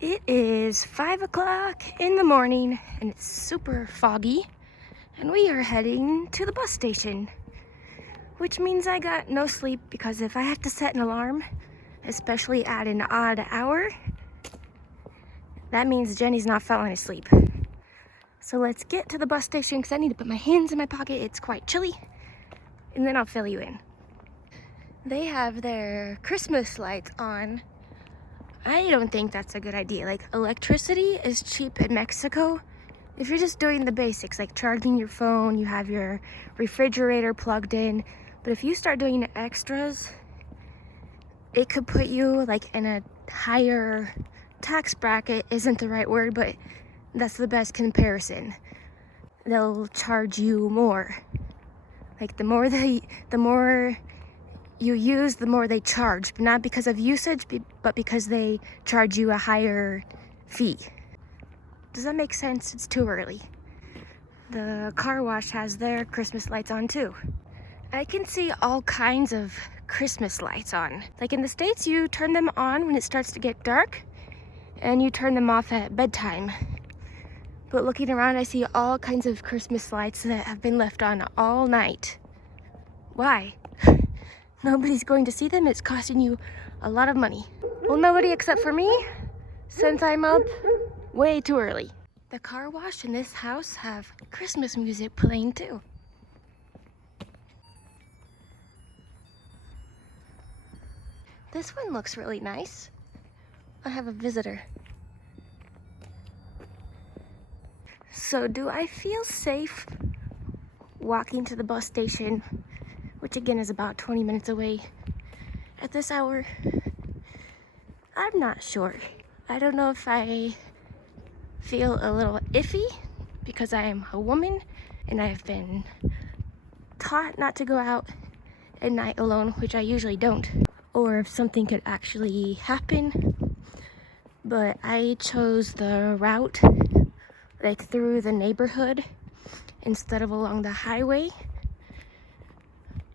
It is 5 o'clock in the morning and it's super foggy, and we are heading to the bus station, which means I got no sleep because if I have to set an alarm, especially at an odd hour, that means Jenny's not falling asleep. So let's get to the bus station because I need to put my hands in my pocket. It's quite chilly, and then I'll fill you in. They have their Christmas lights on. I don't think that's a good idea. Like, electricity is cheap in Mexico if you're just doing the basics, like charging your phone, you have your refrigerator plugged in. But if you start doing extras, it could put you like in a higher tax bracket, isn't the right word, but that's the best comparison. They'll charge you more. Like the more you use, the more they charge, but not because of usage, but because they charge you a higher fee. Does that make sense? It's too early. The car wash has their Christmas lights on too. I can see all kinds of Christmas lights on. Like in the States, you turn them on when it starts to get dark, and you turn them off at bedtime. But looking around, I see all kinds of Christmas lights that have been left on all night. Why? Nobody's going to see them. It's costing you a lot of money. Well, nobody except for me, since I'm up way too early. The car wash in this house have Christmas music playing too. This one looks really nice. I have a visitor. So do I feel safe walking to the bus station, which again is about 20 minutes away, at this hour? I'm not sure. I don't know if I feel a little iffy because I am a woman and I have been taught not to go out at night alone, which I usually don't, or if something could actually happen. But I chose the route like through the neighborhood instead of along the highway,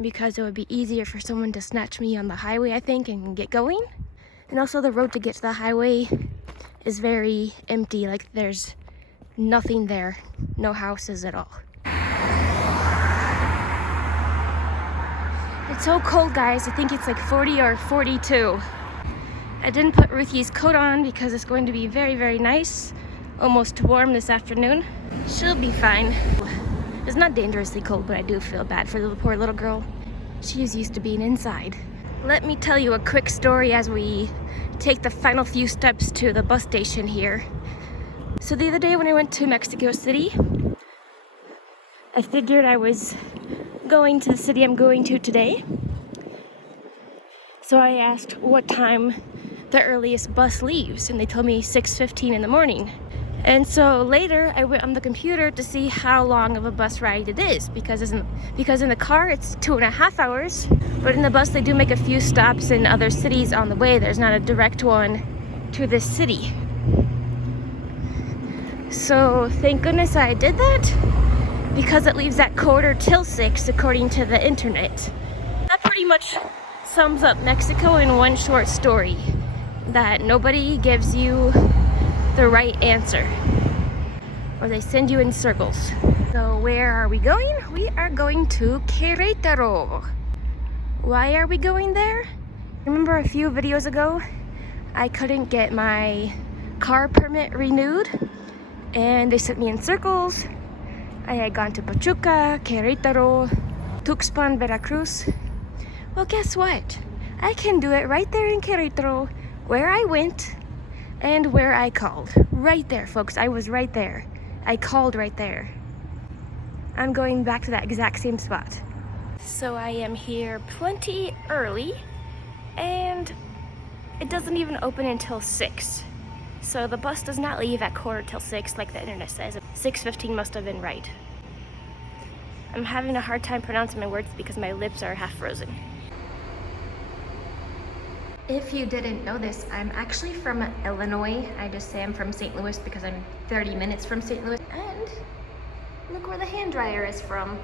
because it would be easier for someone to snatch me on the highway, I think, and get going. And also the road to get to the highway is very empty, like there's nothing there, no houses at all. It's so cold, guys. I think it's like 40 or 42. I didn't put Ruthie's coat on because it's going to be very, very nice, almost warm this afternoon. She'll be fine. It's not dangerously cold, but I do feel bad for the poor little girl. She's used to being inside. Let me tell you a quick story as we take the final few steps to the bus station here. So the other day when I went to Mexico City, I figured I was going to the city I'm going to today. So I asked what time the earliest bus leaves, and they told me 6:15 in the morning. And so later I went on the computer to see how long of a bus ride it is, because in the car it's 2.5 hours, but in the bus they do make a few stops in other cities on the way. There's not a direct one to this city. So thank goodness I did that, because it leaves at 6:15 according to the internet. That pretty much sums up Mexico in one short story, that nobody gives you the right answer, or they send you in circles. So where are we going? We are going to Querétaro. Why are we going there? Remember a few videos ago, I couldn't get my car permit renewed, and they sent me in circles. I had gone to Pachuca, Querétaro, Tuxpan, Veracruz. Well, guess what? I can do it right there in Querétaro, where I went and where I called. Right there, folks. I was right there. I called right there. I'm going back to that exact same spot. So I am here plenty early, and it doesn't even open until 6. So the bus does not leave at 6:15 like the internet says. 6:15 must have been right. I'm having a hard time pronouncing my words because my lips are half frozen. If you didn't know this, I'm actually from Illinois. I just say I'm from St. Louis because I'm 30 minutes from St. Louis. And look where the hand dryer is from.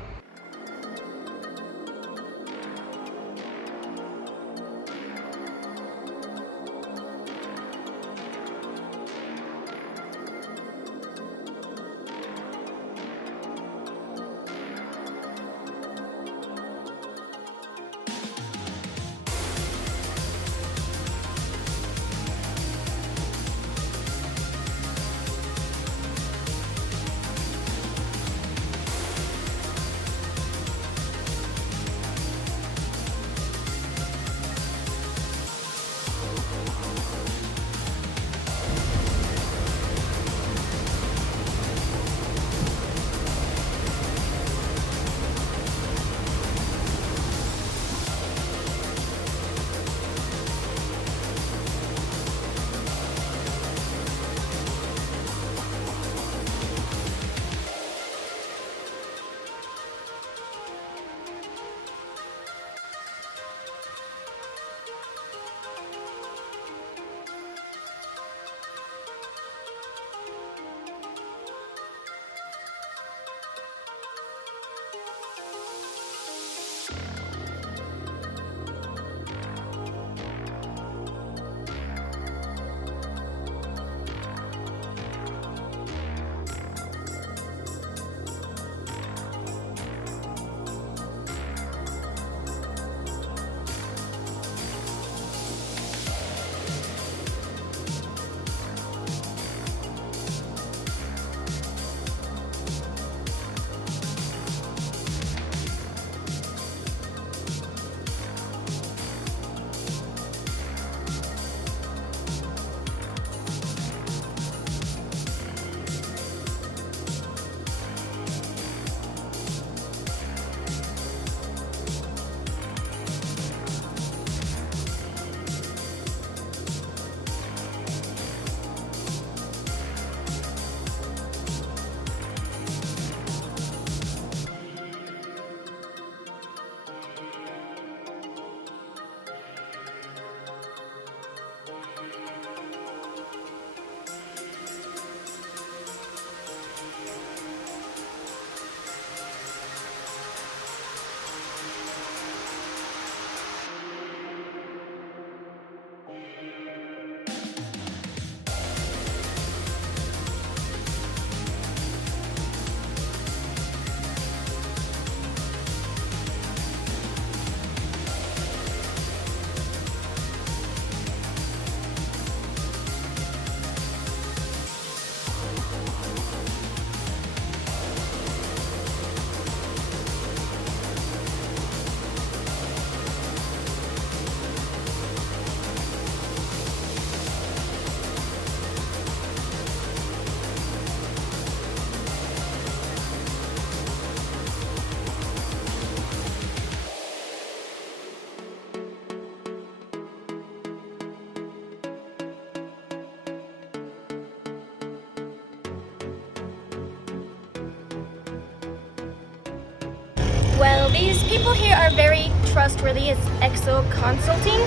people here are very trustworthy. It's EXO Consulting.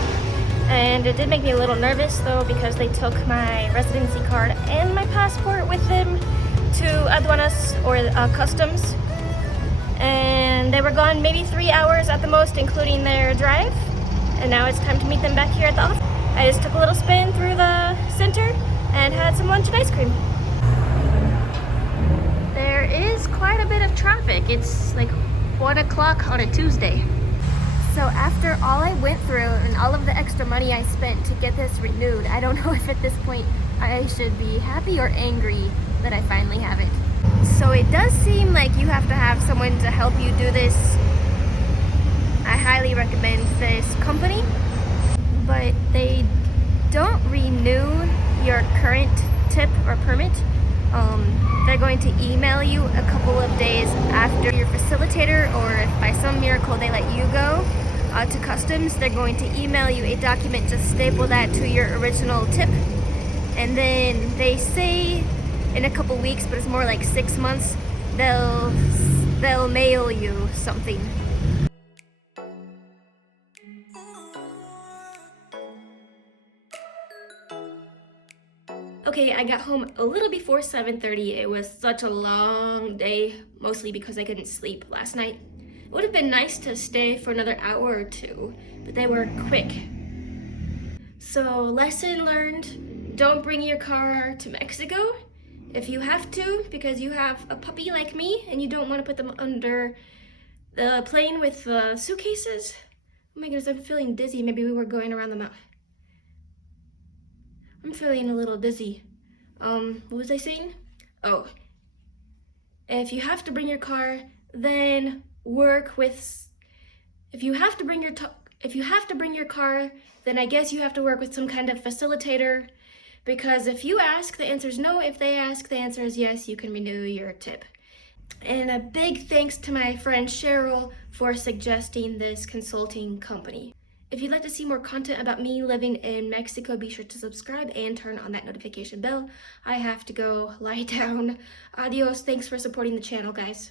And it did make me a little nervous though, because they took my residency card and my passport with them to aduanas, or customs. And they were gone maybe 3 hours at the most, including their drive. And now it's time to meet them back here at the office. I just took a little spin through the center and had some lunch and ice cream. There is quite a bit of traffic. It's like 1 o'clock on a Tuesday. So after all I went through and all of the extra money I spent to get this renewed, I don't know if at this point I should be happy or angry that I finally have it. So it does seem like you have to have someone to help you do this. I highly recommend this company, but they don't renew your current tip or permit. They're going to email you a couple of days after your facilitator, or if by some miracle they let you go to customs, they're going to email you a document to staple that to your original tip. And then they say in a couple weeks, but it's more like 6 months, they'll mail you something. Okay, I got home a little before 7:30. It was such a long day, mostly because I couldn't sleep last night. It would have been nice to stay for another hour or two, but they were quick. So, lesson learned, don't bring your car to Mexico if you have to, because you have a puppy like me and you don't want to put them under the plane with suitcases. Oh my goodness, I'm feeling dizzy. Maybe we were going around the mountain. I'm feeling a little dizzy. What was I saying? Oh, if you have to bring your car, then work with. If you have to bring your car, then I guess you have to work with some kind of facilitator. Because if you ask, the answer is no. If they ask, the answer is yes. You can renew your tip. And a big thanks to my friend Cheryl for suggesting this consulting company. If you'd like to see more content about me living in Mexico, be sure to subscribe and turn on that notification bell. I have to go lie down. Adios. Thanks for supporting the channel, guys.